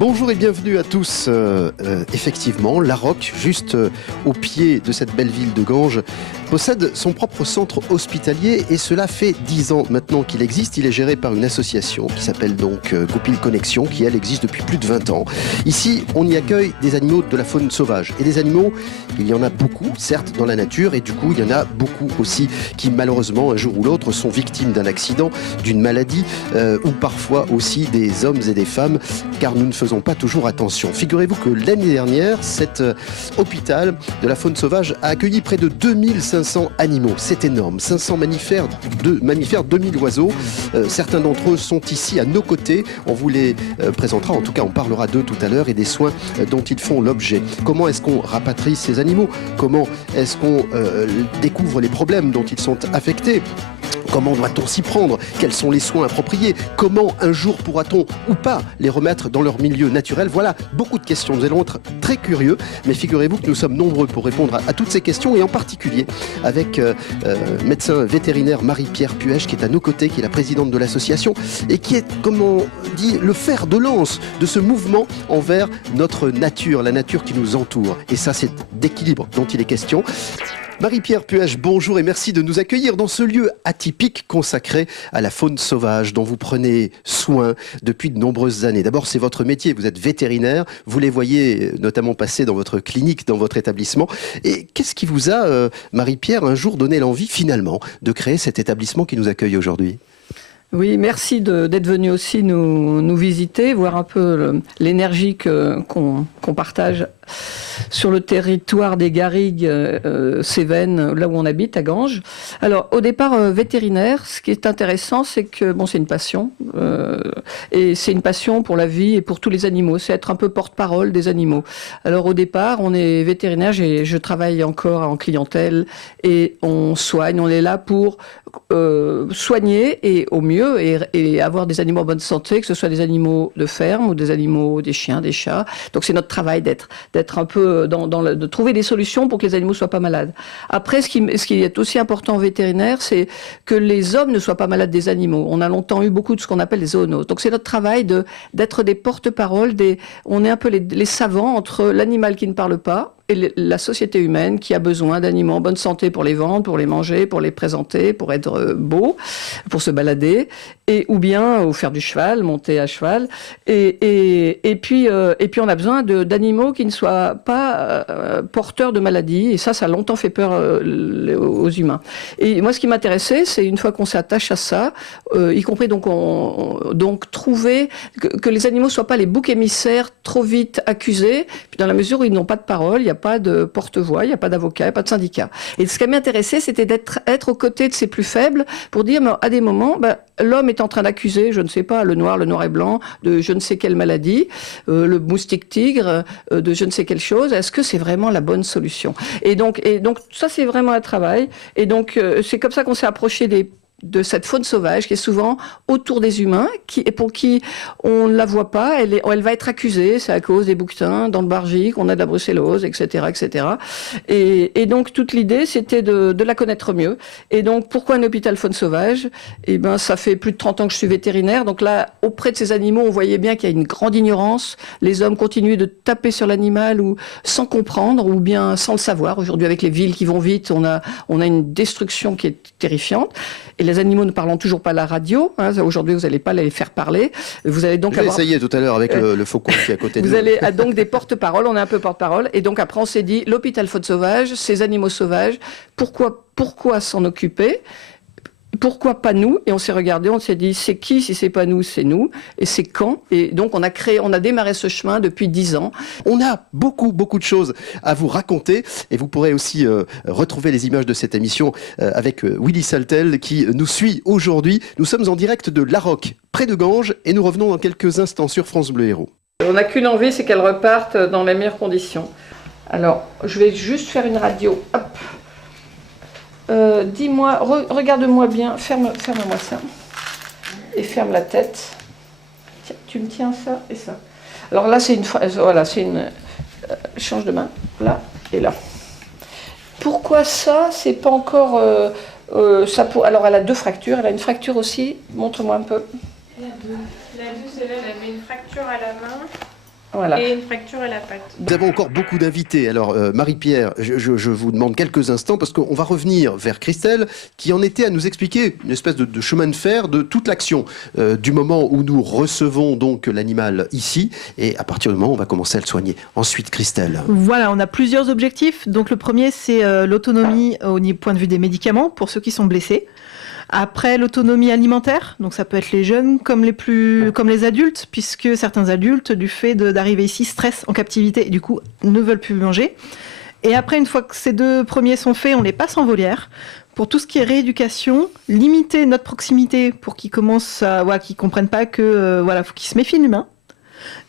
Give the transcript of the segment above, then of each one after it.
Bonjour et bienvenue à tous. Effectivement, La Roque, juste au pied de cette belle ville de Ganges, possède son propre centre hospitalier et cela fait 10 ans maintenant qu'il existe. Il est géré par une association qui s'appelle donc Goupil Connexion, qui elle existe depuis plus de 20 ans. Ici, on y accueille des animaux de la faune sauvage. Et des animaux, il y en a beaucoup, certes, dans la nature, et du coup, il y en a beaucoup aussi qui malheureusement, un jour ou l'autre, sont victimes d'un accident, d'une maladie, ou parfois aussi des hommes et des femmes, car nous ne faisons pas toujours attention. Figurez-vous que l'année dernière, cet hôpital de la faune sauvage a accueilli près de 2500 animaux. C'est énorme. 500 mammifères, 2000 oiseaux. Certains d'entre eux sont ici à nos côtés. On vous les présentera, en tout cas on parlera d'eux tout à l'heure et des soins dont ils font l'objet. Comment est-ce qu'on rapatrie ces animaux? Comment est-ce qu'on découvre les problèmes dont ils sont affectés? Comment doit-on s'y prendre? Quels sont les soins appropriés? Comment un jour pourra-t-on ou pas les remettre dans leur milieu naturel? Voilà, beaucoup de questions. Nous allons être très curieux, mais figurez-vous que nous sommes nombreux pour répondre à toutes ces questions, et en particulier avec médecin vétérinaire Marie-Pierre Puech, qui est à nos côtés, qui est la présidente de l'association, et qui est, comme on dit, le fer de lance de ce mouvement envers notre nature, la nature qui nous entoure. Et ça, c'est d'équilibre dont il est question. Marie-Pierre Puech, bonjour et merci de nous accueillir dans ce lieu atypique consacré à la faune sauvage dont vous prenez soin depuis de nombreuses années. D'abord, c'est votre métier, vous êtes vétérinaire, vous les voyez notamment passer dans votre clinique, dans votre établissement. Et qu'est-ce qui vous a, Marie-Pierre, un jour donné l'envie finalement de créer cet établissement qui nous accueille aujourd'hui ? Oui, merci d'être venu aussi nous visiter, voir un peu l'énergie qu'on partage sur le territoire des Garrigues, Cévennes, là où on habite, à Ganges. Alors, au départ, vétérinaire, ce qui est intéressant, c'est que, bon, c'est une passion, et c'est une passion pour la vie et pour tous les animaux, c'est être un peu porte-parole des animaux. Alors, au départ, on est vétérinaire, je travaille encore en clientèle, et on soigne, on est là pour soigner et au mieux et avoir des animaux en bonne santé, que ce soit des animaux de ferme ou des animaux, des chiens, des chats. Donc c'est notre travail d'être un peu de trouver des solutions pour que les animaux soient pas malades. Après, ce qui est aussi important en vétérinaire, c'est que les hommes ne soient pas malades des animaux. On a longtemps eu beaucoup de ce qu'on appelle les zoonotes. Donc c'est notre travail d'être des porte-paroles, on est un peu les savants entre l'animal qui ne parle pas et la société humaine qui a besoin d'animaux en bonne santé pour les vendre, pour les manger, pour les présenter, pour être beau, pour se balader, ou faire du cheval, monter à cheval. Et puis on a besoin d'animaux qui ne soient pas porteurs de maladies. Et ça a longtemps fait peur aux humains. Et moi, ce qui m'intéressait, c'est une fois qu'on s'attache à ça, y compris donc trouver que les animaux soient pas les boucs émissaires trop vite accusés, puis dans la mesure où ils n'ont pas de parole, il n'y a pas de porte-voix, il n'y a pas d'avocat, il n'y a pas de syndicat. Et ce qui m'intéressait, c'était d'être aux côtés de ces plus faibles pour dire, mais à des moments, l'homme est en train d'accuser, je ne sais pas, le noir et blanc, de je ne sais quelle maladie, le moustique tigre, de je ne sais quelle chose. Est-ce que c'est vraiment la bonne solution? Et donc, ça, c'est vraiment un travail. Et donc, c'est comme ça qu'on s'est approché de cette faune sauvage qui est souvent autour des humains et pour qui on ne la voit pas, elle va être accusée, c'est à cause des bouquetins dans le bargique, on a de la brucellose, etc., etc. Et donc toute l'idée c'était de la connaître mieux. Et donc pourquoi un hôpital faune sauvage? Ça fait plus de 30 ans que je suis vétérinaire, donc là auprès de ces animaux on voyait bien qu'il y a une grande ignorance, les hommes continuent de taper sur l'animal ou sans comprendre ou bien sans le savoir. Aujourd'hui avec les villes qui vont vite, on a une destruction qui est terrifiante. Et les animaux ne parlant toujours pas à la radio, aujourd'hui vous n'allez pas les faire parler. Vous allez donc essayé tout à l'heure avec le faucon qui est à côté de nous. Vous allez donc des porte-paroles, on est un peu porte-parole. Et donc après on s'est dit, l'hôpital faune sauvage, ces animaux sauvages, pourquoi s'en occuper? Pourquoi pas nous? Et on s'est regardé, on s'est dit, c'est qui si c'est pas nous, c'est nous? Et c'est quand? Et donc on a démarré ce chemin depuis 10 ans. On a beaucoup de choses à vous raconter et vous pourrez aussi retrouver les images de cette émission avec Willy Saltel qui nous suit aujourd'hui. Nous sommes en direct de La Roque, près de Ganges, et nous revenons dans quelques instants sur France Bleu Héros. On n'a qu'une envie, c'est qu'elle reparte dans les meilleures conditions. Alors, je vais juste faire une radio. Hop. Dis-moi, regarde-moi bien, ferme-moi ça, et ferme la tête. Tiens, tu me tiens ça et ça. Alors là, change de main, là et là. Pourquoi ça, c'est pas encore, alors elle a 2 fractures, elle a une fracture aussi, montre-moi un peu. Elle a deux, c'est là, elle a mis une fracture à la main. Voilà. Et une fracture à la patte. Nous avons encore beaucoup d'invités. Alors, Marie-Pierre, je vous demande quelques instants parce qu'on va revenir vers Christelle qui en était à nous expliquer une espèce de chemin de fer de toute l'action du moment où nous recevons donc l'animal ici et à partir du moment où on va commencer à le soigner. Ensuite, Christelle. Voilà, on a plusieurs objectifs. Donc le premier, c'est l'autonomie au point de vue des médicaments pour ceux qui sont blessés. Après, l'autonomie alimentaire, donc ça peut être les jeunes comme les adultes, puisque certains adultes, du fait d'arriver ici, stressent en captivité et du coup ne veulent plus manger. Et après, une fois que ces deux premiers sont faits, on les passe en volière. Pour tout ce qui est rééducation, limiter notre proximité pour qu'ils commencent qu'ils comprennent pas que faut qu'ils se méfient de l'humain.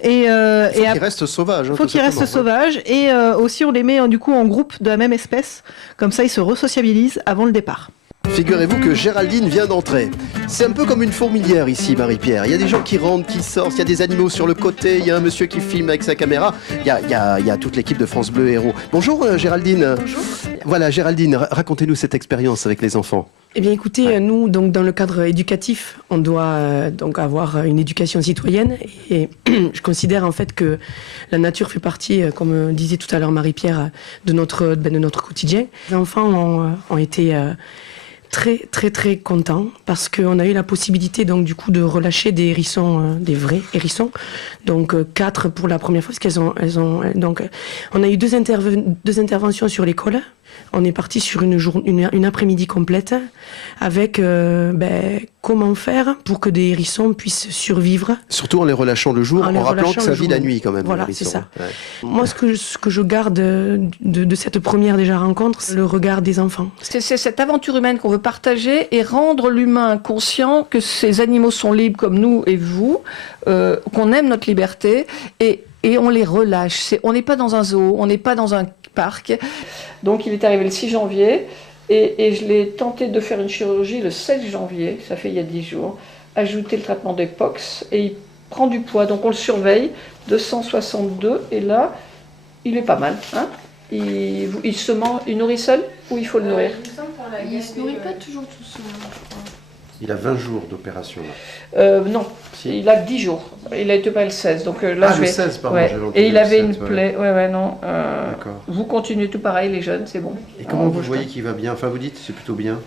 Il faut qu'ils restent sauvages. Il faut qu'ils restent sauvages et aussi on les met du coup en groupe de la même espèce, comme ça ils se resociabilisent avant le départ. Figurez-vous que Géraldine vient d'entrer. C'est un peu comme une fourmilière ici, Marie-Pierre. Il y a des gens qui rentrent, qui sortent, il y a des animaux sur le côté, il y a un monsieur qui filme avec sa caméra. Il y a toute l'équipe de France Bleu Héros. Bonjour Géraldine. Bonjour. Voilà Géraldine, racontez-nous cette expérience avec les enfants. Eh bien écoutez, nous, donc, dans le cadre éducatif, on doit donc avoir une éducation citoyenne et je considère en fait que la nature fait partie, comme disait tout à l'heure Marie-Pierre, de notre quotidien. Les enfants ont été très très très contents parce qu'on a eu la possibilité donc du coup de relâcher des hérissons, des vrais hérissons, donc 4 pour la première fois parce donc on a eu deux interventions sur l'école. On est parti sur une après-midi complète avec comment faire pour que des hérissons puissent survivre. Surtout en les relâchant le jour, en rappelant que ça vit la nuit quand même. Voilà, c'est ça. Ouais. Moi, ce que je garde de cette première déjà rencontre, c'est le regard des enfants. C'est cette aventure humaine qu'on veut partager et rendre l'humain conscient que ces animaux sont libres comme nous et vous, qu'on aime notre liberté et on les relâche. On n'est pas dans un zoo, on n'est pas dans un parc. Donc il est arrivé le 6 janvier et je l'ai tenté de faire une chirurgie le 16 janvier, ça fait il y a 10 jours, ajouter le traitement des pox et il prend du poids, donc on le surveille, 262 et là il est pas mal. Hein, il nourrit seul ou il faut le nourrir? Il ne se nourrit pas toujours tout seul. Il a 20 jours d'opération. Non, si. Il a 10 jours. Il a été opéré le 16. Donc là, le 16, pardon. Ouais. Et il avait une plaie. D'accord. Vous continuez tout pareil, les jeunes, c'est bon. Et comment vous voyez qu'il va bien? Enfin, vous dites c'est plutôt bien.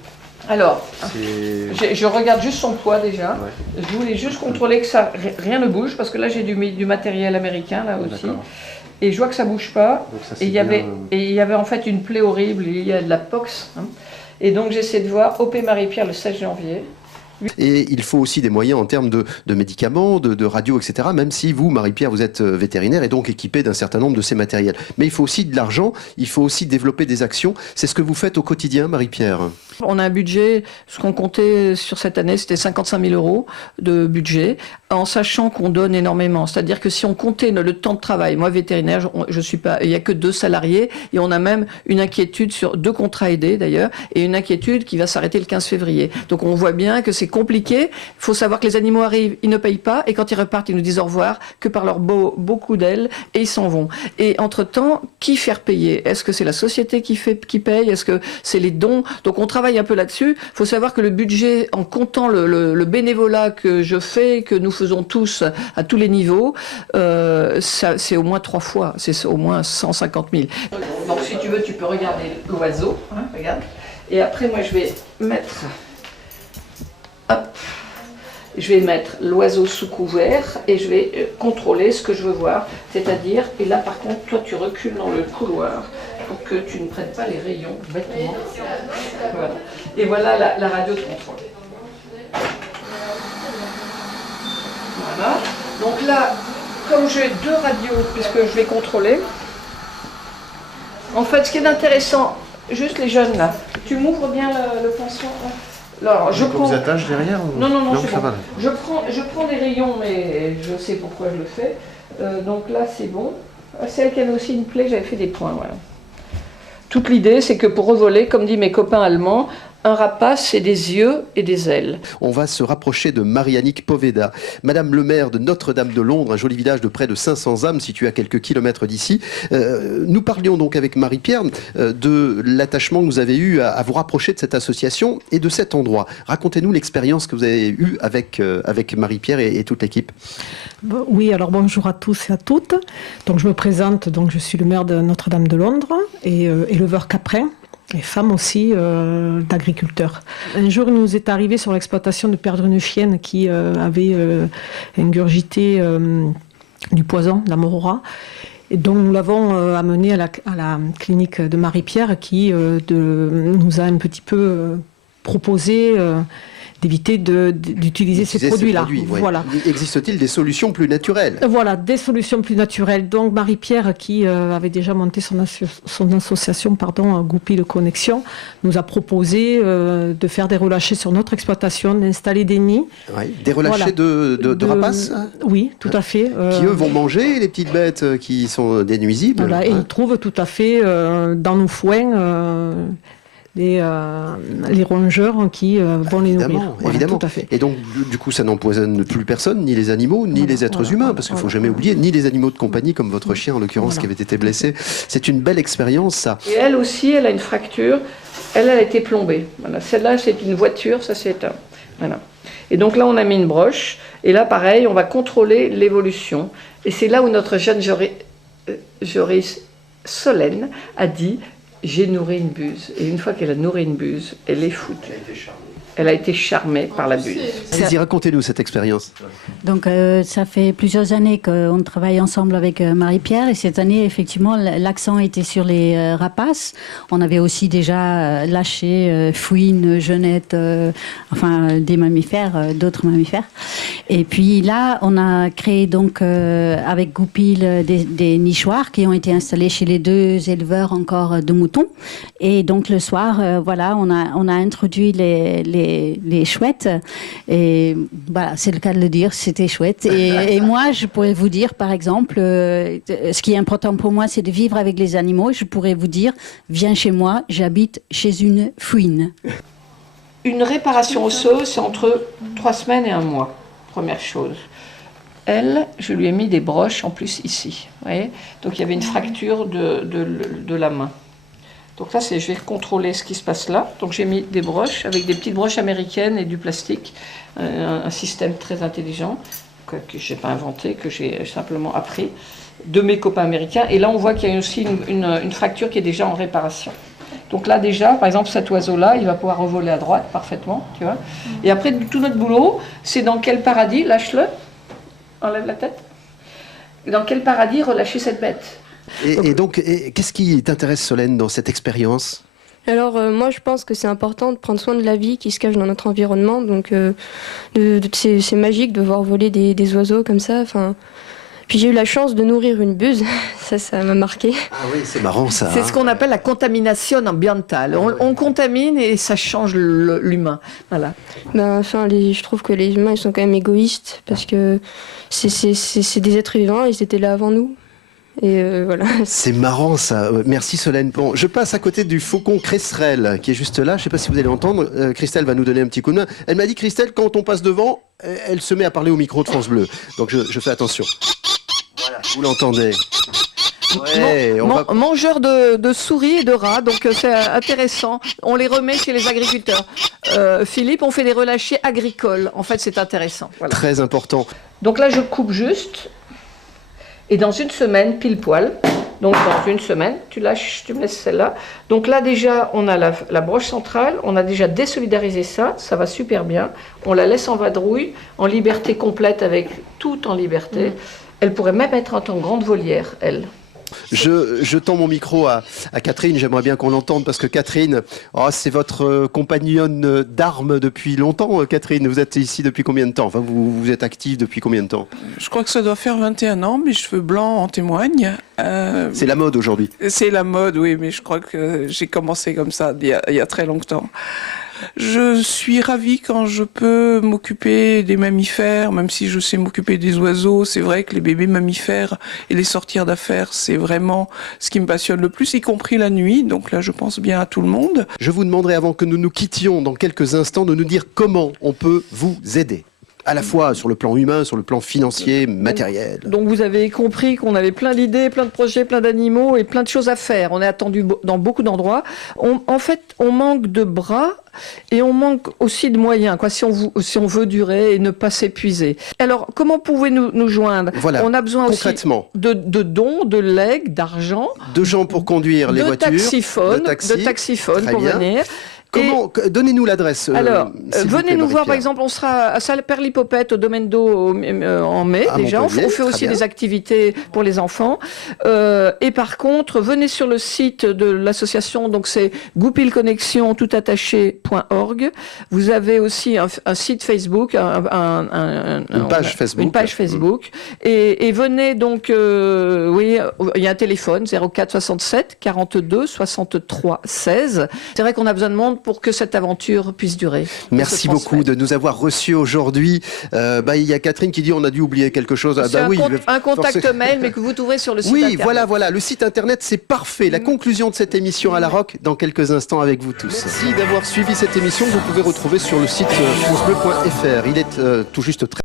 Alors, je regarde juste son poids déjà. Ouais. Je voulais juste contrôler que rien ne bouge, parce que là, j'ai du matériel américain, là aussi. Et je vois que ça ne bouge pas. Donc ça, et il y avait en fait une plaie horrible, il y a de la pox. Hein. Et donc, j'essaie de voir OP Marie-Pierre le 16 janvier. Et il faut aussi des moyens en termes de médicaments, de radio, etc. Même si vous, Marie-Pierre, vous êtes vétérinaire et donc équipé d'un certain nombre de ces matériels. Mais il faut aussi de l'argent, il faut aussi développer des actions. C'est ce que vous faites au quotidien, Marie-Pierre? On a un budget, ce qu'on comptait sur cette année, c'était 55 000 € de budget, en sachant qu'on donne énormément. C'est-à-dire que si on comptait le temps de travail, moi vétérinaire, je suis pas, il n'y a que 2 salariés, et on a même une inquiétude sur 2 contrats aidés d'ailleurs, et une inquiétude qui va s'arrêter le 15 février. Donc on voit bien que c'est compliqué. Il faut savoir que les animaux arrivent, ils ne payent pas, et quand ils repartent, ils nous disent au revoir, que par leurs beaux coups d'ailes, et ils s'en vont. Et entre-temps, qui faire payer? Est-ce que c'est la société qui paye? Est-ce que c'est les dons? Donc on travaille un peu là-dessus. Il faut savoir que le budget, en comptant le bénévolat que je fais, que nous faisons tous à tous les niveaux, c'est au moins 3 fois, c'est au moins 150 000. Donc si tu veux, tu peux regarder l'oiseau, hein, regarde. Et après, moi, je vais mettre l'oiseau sous couvert et je vais contrôler ce que je veux voir. C'est-à-dire, et là par contre, toi tu recules dans le couloir pour que tu ne prennes pas les rayons bêtement. Voilà. Et voilà la radio de contrôle. Voilà. Donc là, comme j'ai 2 radios, puisque je vais contrôler, en fait, ce qui est intéressant, juste les jeunes là, tu m'ouvres bien le pension. Alors, vous attache derrière ou... Non, c'est bon. Je prends des rayons, mais je sais pourquoi je le fais. Donc là, c'est bon. Celle qui avait aussi une plaie, j'avais fait des points. Voilà. Toute l'idée, c'est que pour revoler, comme disent mes copains allemands, Un rapace, c'est des yeux et des ailes. On va se rapprocher de Marie-Annick Poveda, Madame le maire de Notre-Dame de Londres, un joli village de près de 500 âmes situé à quelques kilomètres d'ici. Nous parlions donc avec Marie-Pierre de l'attachement que vous avez eu à vous rapprocher de cette association et de cet endroit. Racontez-nous l'expérience que vous avez eue avec Marie-Pierre et toute l'équipe. Oui, alors bonjour à tous et à toutes. Donc je me présente, donc je suis le maire de Notre-Dame de Londres et éleveur caprin. Et femme aussi d'agriculteurs. Un jour, il nous est arrivé sur l'exploitation de perdre une chienne qui avait ingurgité du poison, la morora. Et donc nous l'avons amenée à la clinique de Marie-Pierre qui nous a un petit peu proposé d'éviter d'utiliser ces produits-là. Voilà. Existe-t-il des solutions plus naturelles? Voilà, des solutions plus naturelles. Donc Marie-Pierre, qui avait déjà monté son association, Goupil Connexion, nous a proposé de faire des relâchés sur notre exploitation, d'installer des nids. Ouais, des relâchés de rapaces? Oui, tout à fait. Qui, eux, vont manger les petites bêtes qui sont des nuisibles. Voilà, et ils trouvent tout à fait dans nos foins... les rongeurs qui vont les nourrir. Voilà, évidemment. Tout à fait. Et donc, du coup, ça n'empoisonne plus personne, ni les animaux, ni les êtres humains, parce qu'il ne faut jamais oublier, ni les animaux de compagnie, comme votre chien, en l'occurrence, qui avait été blessé. C'est une belle expérience, ça. Et elle aussi, elle a une fracture. Elle a été plombée. Voilà. Celle-là, c'est une voiture, ça c'est un. Voilà. Et donc là, on a mis une broche. Et là, pareil, on va contrôler l'évolution. Et c'est là où notre jeune Joris Solène a dit... J'ai nourri une buse. Et une fois qu'elle a nourri une buse, elle est foutue. Elle a été charmée par la buse. Allez-y, racontez-nous cette expérience. Donc, ça fait plusieurs années qu'on travaille ensemble avec Marie-Pierre. Et cette année, effectivement, l'accent était sur les rapaces. On avait aussi déjà lâché fouines, genettes, enfin des mammifères, d'autres mammifères. Et puis là, on a créé donc avec Goupil des nichoirs qui ont été installés chez les deux éleveurs encore de moutons. Et donc le soir, voilà, on a introduit les chouettes. Et voilà, c'est le cas de le dire, c'était chouette. Et moi, je pourrais vous dire, par exemple, ce qui est important pour moi, c'est de vivre avec les animaux. Je pourrais vous dire, viens chez moi, j'habite chez une fouine. Une réparation osseuse, c'est entre 3 semaines et 1 mois, première chose. Elle, je lui ai mis des broches en plus ici. Vous voyez, donc il y avait une fracture de la main. Donc là, je vais contrôler ce qui se passe là. Donc j'ai mis des broches, avec des petites broches américaines et du plastique. Un système très intelligent, que je n'ai pas inventé, que j'ai simplement appris de mes copains américains. Et là, on voit qu'il y a aussi une fracture qui est déjà en réparation. Donc là, déjà, par exemple, cet oiseau-là, il va pouvoir revoler à droite parfaitement, tu vois. Et après, tout notre boulot, c'est dans quel paradis, lâche-le, enlève la tête, dans quel paradis relâcher cette bête. Et donc, qu'est-ce qui t'intéresse, Solène, dans cette expérience? Alors, moi, je pense que c'est important de prendre soin de la vie qui se cache dans notre environnement. Donc, c'est magique de voir voler des oiseaux comme ça. Enfin, puis j'ai eu la chance de nourrir une buse. Ça m'a marqué. Ah oui, c'est marrant, ça. C'est ce qu'on appelle la contamination ambientale. On contamine et ça change l'humain. Voilà. Ben, enfin, je trouve que les humains, ils sont quand même égoïstes parce que c'est des êtres vivants, ils étaient là avant nous. Et voilà. C'est marrant ça. Merci Solène. Bon, je passe à côté du faucon cresserelle qui est juste là. Je ne sais pas si vous allez entendre. Christelle va nous donner un petit coup de main. Elle m'a dit, Christelle, quand on passe devant, elle se met à parler au micro de France Bleu. Donc je fais attention. Voilà, vous l'entendez. Ouais, mangeur de souris et de rats, donc c'est intéressant. On les remet chez les agriculteurs. Philippe, on fait des relâchés agricoles. En fait, c'est intéressant. Voilà. Très important. Donc là, je coupe juste. Et dans 1 semaine, pile poil, donc dans 1 semaine, tu me laisses celle-là. Donc là déjà, on a la broche centrale, on a déjà désolidarisé ça va super bien. On la laisse en vadrouille, en liberté complète, avec tout en liberté. Elle pourrait même être en grande volière, elle. Je tends mon micro à Catherine, j'aimerais bien qu'on l'entende parce que Catherine, c'est votre compagnonne d'armes depuis longtemps. Catherine, vous êtes ici depuis combien de temps? Enfin, vous êtes active depuis combien de temps? Je crois que ça doit faire 21 ans, mes cheveux blancs en témoignent. C'est la mode aujourd'hui. C'est la mode, oui, mais je crois que j'ai commencé comme ça il y a très longtemps. Je suis ravie quand je peux m'occuper des mammifères, même si je sais m'occuper des oiseaux. C'est vrai que les bébés mammifères et les sortir d'affaires, c'est vraiment ce qui me passionne le plus, y compris la nuit. Donc là, je pense bien à tout le monde. Je vous demanderai, avant que nous nous quittions dans quelques instants, de nous dire comment on peut vous aider. À la fois sur le plan humain, sur le plan financier, matériel. Donc vous avez compris qu'on avait plein d'idées, plein de projets, plein d'animaux et plein de choses à faire. On est attendu dans beaucoup d'endroits. En fait, on manque de bras et on manque aussi de moyens, quoi, si on veut durer et ne pas s'épuiser. Alors, comment pouvez-vous nous joindre? Voilà, on a besoin aussi de dons, de legs, d'argent. De gens pour conduire les voitures. De taxiphones pour venir. Donnez-nous l'adresse. Alors, venez nous voir, par exemple, on sera à Salle-Perlipopette au Domaine d'eau en mai, déjà. On fait aussi des activités pour les enfants. Et par contre, venez sur le site de l'association, donc c'est goupilconnexion toutattaché.org. Vous avez aussi un site Facebook, une page Facebook. Et venez donc, oui, il y a un téléphone, 04 67 42 63 16. C'est vrai qu'on a besoin de monde pour que cette aventure puisse durer. Merci beaucoup de nous avoir reçus aujourd'hui. Il y a Catherine qui dit on a dû oublier quelque chose. Un contact mail, mais que vous trouverez sur le site internet. Oui, voilà, le site internet, c'est parfait. La conclusion de cette émission à la Rock dans quelques instants avec vous tous. Merci d'avoir suivi cette émission que vous pouvez retrouver sur le site francebleu.fr. Il est tout juste très